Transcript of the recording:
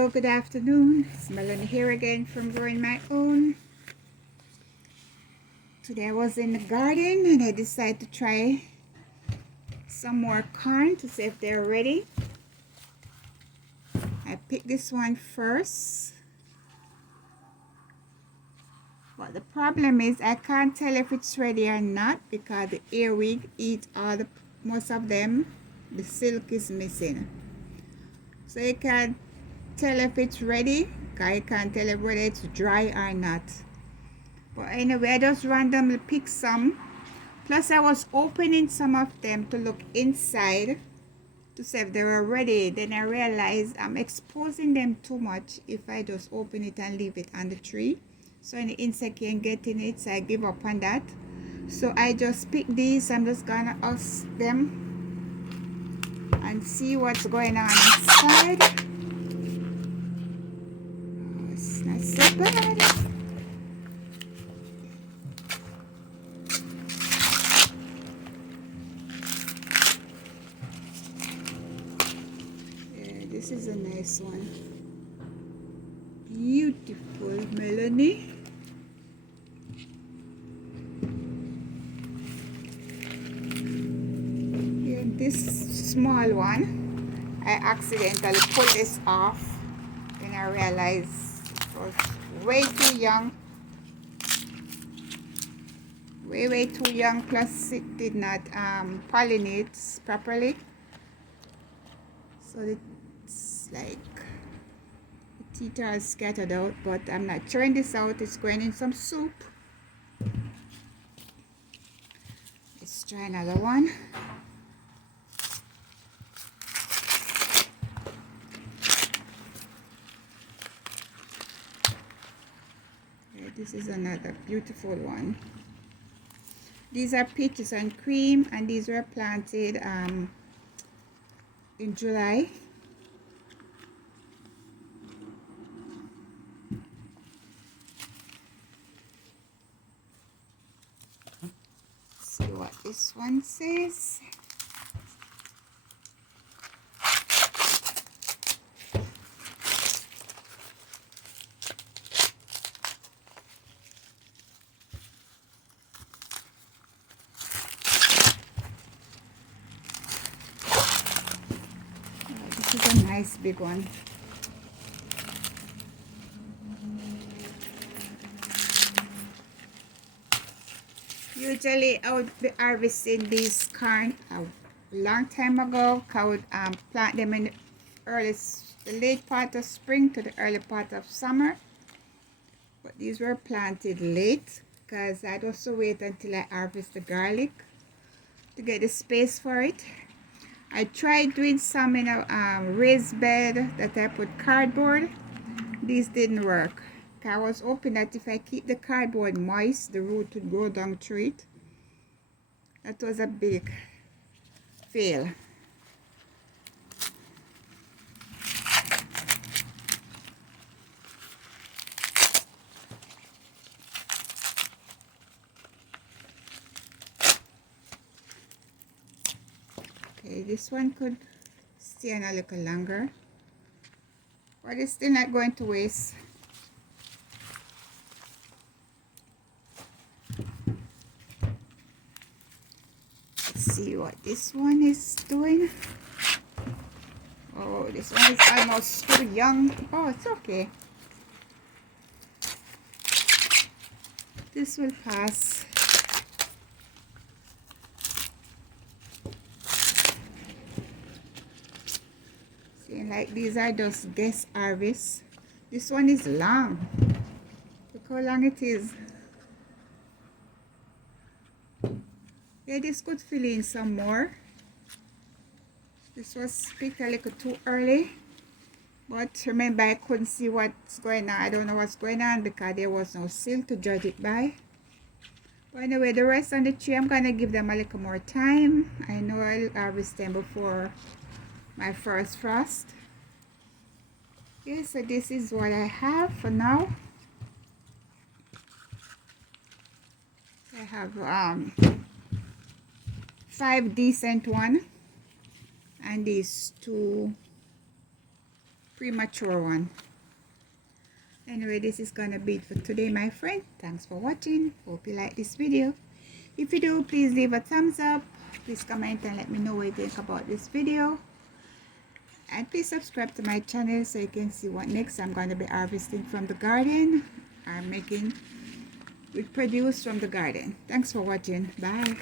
Hello, good afternoon. It's Melanie here again from Growing My Own. Today I was in the garden and I decided to try some more corn to see if they're ready. I picked this one first. But the problem is I can't tell if it's ready or not because the earwig eats most of them. The silk is missing. So you can't tell if it's ready. I can't tell if whether it's dry or not. But anyway, I just randomly picked some. Plus I was opening some of them to look inside to see if they were ready. Then I realized I'm exposing them too much if I just open it and leave it on the tree. So any insect can get in it, so I give up on that. So I just picked these. I'm just gonna husk them and see what's going on inside. Oh, it's not so bad. This is a nice one. Beautiful, Melanie. Yeah, this small one, I accidentally pulled this off and I realized it was way too young. Way too young, plus it did not pollinate properly. So it's like the teeth are scattered out, but I'm not throwing this out. It's going in some soup. Let's try another one. Yeah, this is another beautiful one. These are peaches and cream, and these were planted in July. See what this one says. This is a nice big one. Usually I would be harvesting these corn a long time ago. I would plant them in the late part of spring to the early part of summer. But these were planted late because I'd also wait until I harvest the garlic to get the space for it. I tried doing some in a raised bed that I put cardboard. These didn't work. I was hoping that if I keep the cardboard moist, the root would go down through it. That was a big fail. Okay, this one could stay on a little longer, but it's still not going to waste. Let's see what this one is doing. Oh, this one is almost too young. Oh, it's okay. This will pass. See, like these are just guest harvests. This one is long. Look how long it is. Yeah, this could fill in some more. This was picked a little too early. But remember, I couldn't see what's going on. I don't know what's going on because there was no seal to judge it by. But anyway, the rest on the tree, I'm going to give them a little more time. I know I'll harvest them before my first frost. Okay, so this is what I have for now. I have 5 decent ones and these 2 premature one. Anyway, this is gonna be it for today, my friend. Thanks for watching. Hope you like this video. If you do, please leave a thumbs up. Please comment and let me know what you think about this video. And please subscribe to my channel so you can see what next I'm going to be harvesting from the garden. I'm making with produce from the garden. Thanks for watching. Bye.